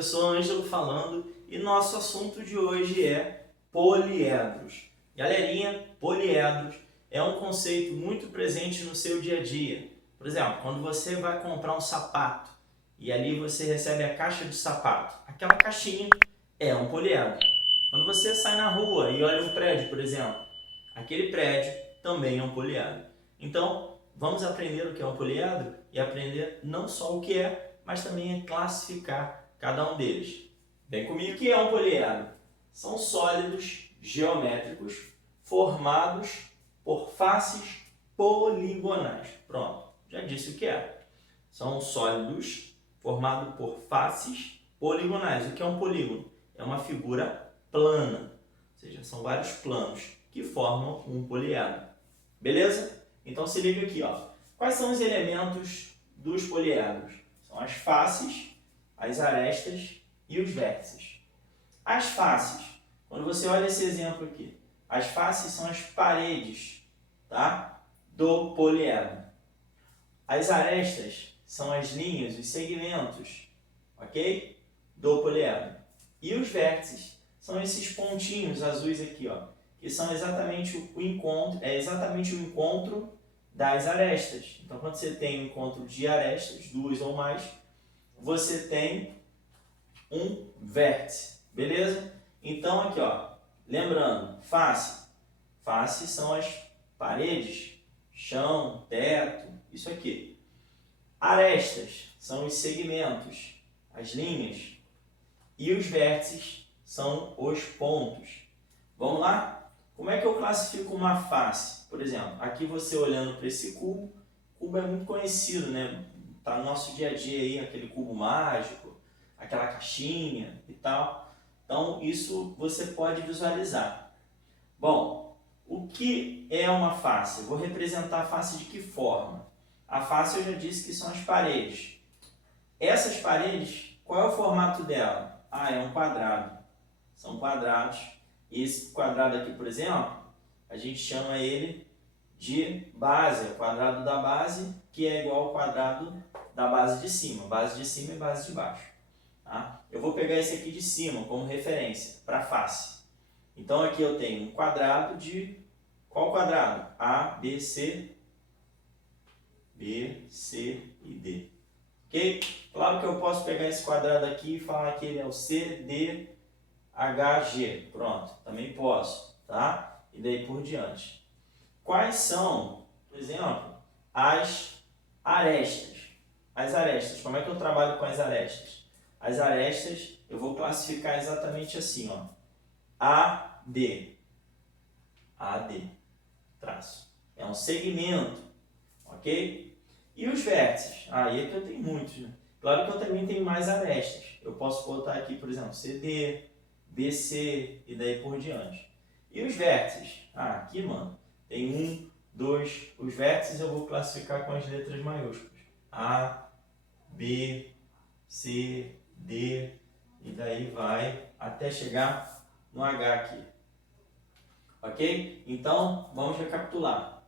professor Ângelo falando e nosso assunto de hoje é poliedros. Galerinha, poliedros é um conceito muito presente no seu dia a dia. Por exemplo, quando você vai comprar um sapato e ali você recebe a caixa de sapato, aquela caixinha é um poliedro. Quando você sai na rua e olha um prédio, por exemplo, aquele prédio também é um poliedro. Então, vamos aprender o que é um poliedro e aprender não só o que é, mas também classificar cada um deles. Vem comigo, o que é um poliedro? São sólidos geométricos formados por faces poligonais. Pronto, já disse o que é. São sólidos formados por faces poligonais. O que é um polígono? É uma figura plana, ou seja, são vários planos que formam um poliedro. Beleza? Então se liga aqui, ó. Quais são os elementos dos poliedros? São as faces, as arestas e os vértices. As faces, quando você olha esse exemplo aqui, as faces são as paredes, tá? Do poliedro. As arestas são as linhas, os segmentos, ok? Do poliedro. E os vértices são esses pontinhos azuis aqui, ó, que são exatamente o encontro das arestas. Então, quando você tem um encontro de arestas, duas ou mais, você tem um vértice, beleza? Então, aqui, ó, lembrando, face. Face são as paredes, chão, teto, isso aqui. Arestas são os segmentos, as linhas. E os vértices são os pontos. Vamos lá? Como é que eu classifico uma face? Por exemplo, aqui você olhando para esse cubo, o cubo é muito conhecido, né? Tá no nosso dia a dia aí, aquele cubo mágico, aquela caixinha e tal. Então, isso você pode visualizar. Bom, o que é uma face? Eu vou representar a face de que forma? A face eu já disse que são as paredes. Essas paredes, qual é o formato dela? Ah, é um quadrado. São quadrados. E esse quadrado aqui, por exemplo, a gente chama ele de base, é o quadrado da base, que é igual ao quadrado da base de cima. Base de cima e base de baixo. Tá? Eu vou pegar esse aqui de cima como referência para a face. Então aqui eu tenho um quadrado de... Qual quadrado? A, B, C e D. Ok? Claro que eu posso pegar esse quadrado aqui e falar que ele é o C, D, H, G. Pronto, também posso, tá? E daí por diante. Quais são, por exemplo, as arestas? As arestas, como é que eu trabalho com as arestas? As arestas eu vou classificar exatamente assim, ó. AD. AD. Traço. É um segmento, ok? E os vértices? Aí é que eu tenho muitos, né? Claro que eu também tenho mais arestas. Eu posso botar aqui, por exemplo, CD, BC e daí por diante. E os vértices? Ah, aqui, mano, tem 1, 2. Os vértices eu vou classificar com as letras maiúsculas. A, B, C, D e daí vai até chegar no H aqui. Ok? Então, vamos recapitular.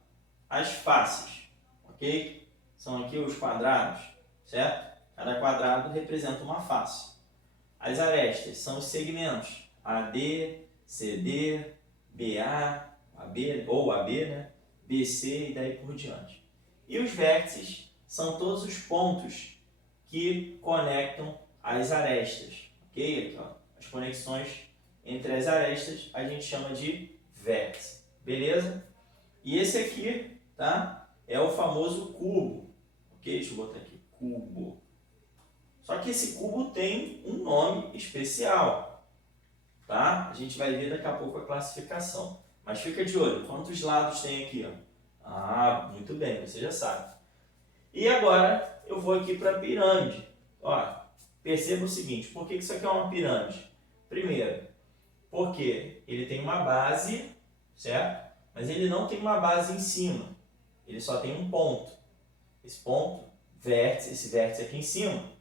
As faces, ok? São aqui os quadrados, certo? Cada quadrado representa uma face. As arestas são os segmentos AD, CD, BA, AB, ou AB, né? BC e daí por diante. E os vértices são todos os pontos que conectam as arestas, ok? Aqui, ó, as conexões entre as arestas a gente chama de vértice, beleza? E esse aqui, tá? É o famoso cubo, ok? Deixa eu botar aqui, cubo. Só que esse cubo tem um nome especial, tá? A gente vai ver daqui a pouco a classificação. Mas fica de olho, quantos lados tem aqui, ó? Ah, muito bem, você já sabe. E agora eu vou aqui para a pirâmide. Ó, perceba o seguinte, por que isso aqui é uma pirâmide? Primeiro, porque ele tem uma base, certo? Mas ele não tem uma base em cima, ele só tem um ponto. Esse ponto, vértice, esse vértice aqui em cima,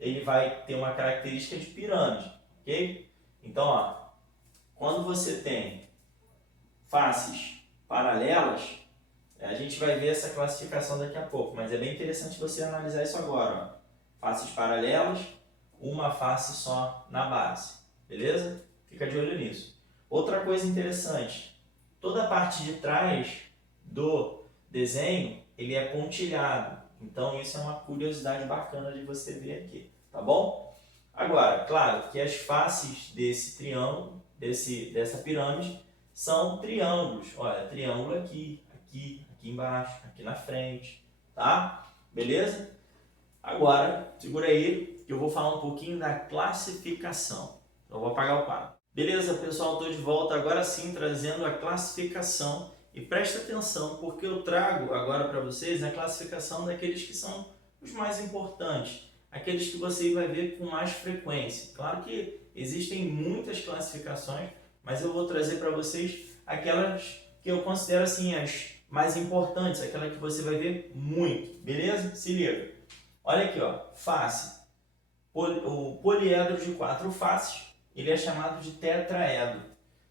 ele vai ter uma característica de pirâmide, ok? Então, ó, quando você tem faces paralelas, a gente vai ver essa classificação daqui a pouco, mas é bem interessante você analisar isso agora, ó. Faces paralelas, uma face só na base, beleza? Fica de olho nisso. Outra coisa interessante, toda a parte de trás do desenho, ele é pontilhado, então isso é uma curiosidade bacana de você ver aqui, tá bom? Agora, claro que as faces desse triângulo, dessa pirâmide, são triângulos. Olha, triângulo aqui, aqui, aqui embaixo, aqui na frente, tá? Beleza? Agora, segura aí que eu vou falar um pouquinho da classificação. Eu vou apagar o quadro. Beleza, pessoal? Estou de volta agora sim trazendo a classificação. E presta atenção porque eu trago agora para vocês a classificação daqueles que são os mais importantes. Aqueles que você vai ver com mais frequência. Claro que existem muitas classificações, mas eu vou trazer para vocês aquelas que eu considero assim as mais importantes, aquela que você vai ver muito, beleza? Se liga. Olha aqui, ó, face. O poliedro de 4 faces, ele é chamado de tetraedro.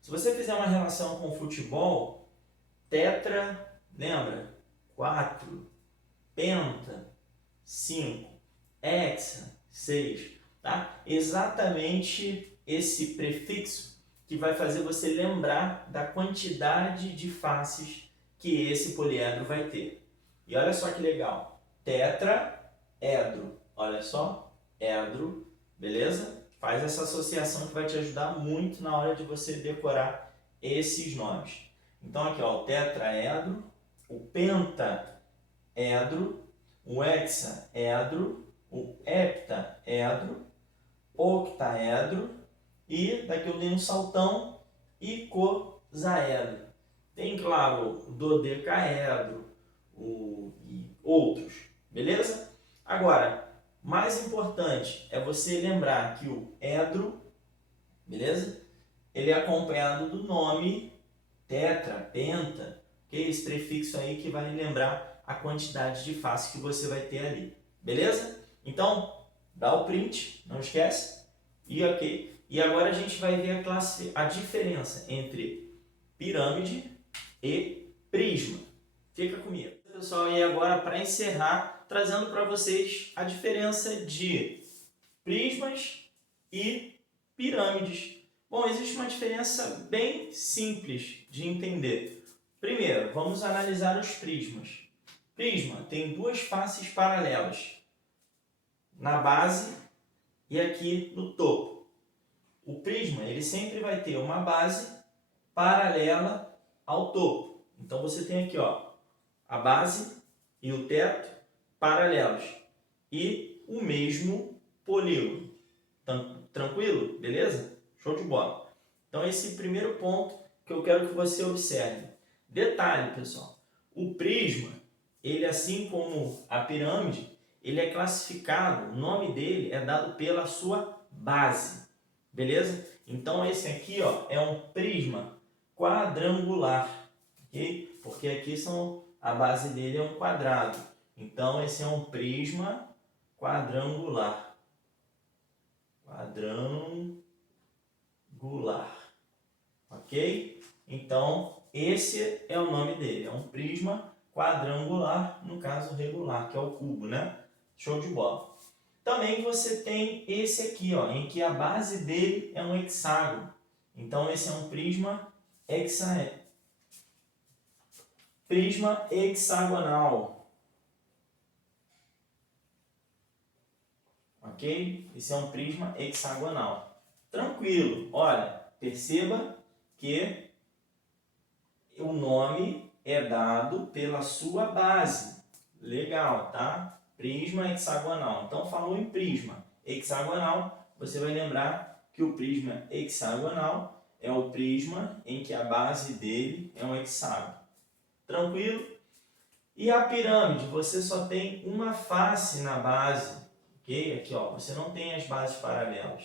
Se você fizer uma relação com o futebol, tetra, lembra? 4, penta, 5, hexa, 6, tá? Exatamente esse prefixo que vai fazer você lembrar da quantidade de faces que esse poliedro vai ter. E olha só que legal, tetraedro, olha só, edro, beleza? Faz essa associação que vai te ajudar muito na hora de você decorar esses nomes. Então aqui, ó, o tetraedro, o pentaedro, o hexaedro, o heptaedro, octaedro e daqui eu dei um saltão, icosaedro. Tem, claro, o dodecaedro, e outros, beleza? Agora, mais importante é você lembrar que o edro, beleza? Ele é acompanhado do nome tetra, penta, que é esse prefixo aí que vai lembrar a quantidade de faces que você vai ter ali, beleza? Então, dá o print, não esquece, e ok. E agora a gente vai ver a diferença entre pirâmide e prisma. Fica comigo. Pessoal, e agora para encerrar, trazendo para vocês a diferença de prismas e pirâmides. Bom, existe uma diferença bem simples de entender. Primeiro, vamos analisar os prismas. Prisma tem duas faces paralelas, na base e aqui no topo. O prisma ele sempre vai ter uma base paralela ao topo. Então você tem aqui, ó, a base e o teto paralelos e o mesmo polígono. Tranquilo? Beleza? Show de bola. Então esse é o primeiro ponto que eu quero que você observe. Detalhe, pessoal, o prisma, ele assim como a pirâmide, ele é classificado, o nome dele é dado pela sua base, beleza? Então esse aqui, ó, é um prisma quadrangular, ok? Porque aqui a base dele é um quadrado, então esse é um prisma quadrangular, ok? Então esse é o nome dele, é um prisma quadrangular, no caso regular, que é o cubo, né? Show de bola. Também você tem esse aqui, ó, em que a base dele é um hexágono. Então esse é um prisma hexagonal. Ok? Esse é um prisma hexagonal. Tranquilo. Olha, perceba que o nome é dado pela sua base. Legal, tá? Prisma hexagonal. Então, falou em prisma hexagonal, você vai lembrar que o prisma hexagonal é o prisma em que a base dele é um hexágono. Tranquilo? E a pirâmide, você só tem uma face na base, ok? Aqui, ó, você não tem as bases paralelas.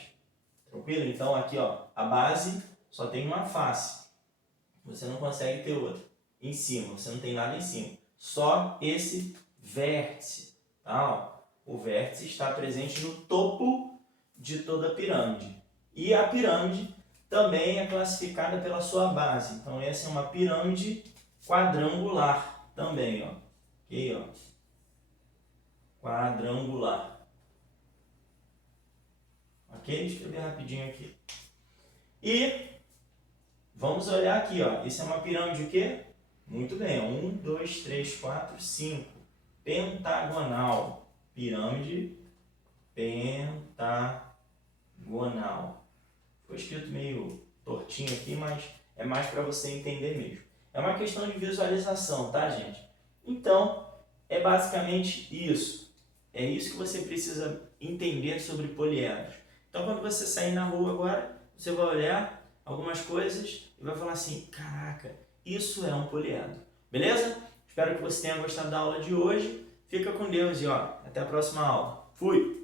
Tranquilo? Então, aqui, ó, a base só tem uma face. Você não consegue ter outra em cima, você não tem nada em cima. Só esse vértice, tá? O vértice está presente no topo de toda a pirâmide. E a pirâmide também é classificada pela sua base. Então essa é uma pirâmide quadrangular também, ó. Aqui, ó. Quadrangular. ok? Deixa eu escrever rapidinho aqui. E vamos olhar aqui, ó. Isso é uma pirâmide o quê? Muito bem, 1, 2, 3, 4, 5. Pentagonal. Pirâmide pentagonal. Foi escrito meio tortinho aqui, mas é mais para você entender mesmo. É uma questão de visualização, tá, gente? Então, é basicamente isso. É isso que você precisa entender sobre poliedros. Então, quando você sair na rua agora, você vai olhar algumas coisas e vai falar assim, caraca, isso é um poliedro. Beleza? Espero que você tenha gostado da aula de hoje. Fica com Deus e ó, até a próxima aula. Fui!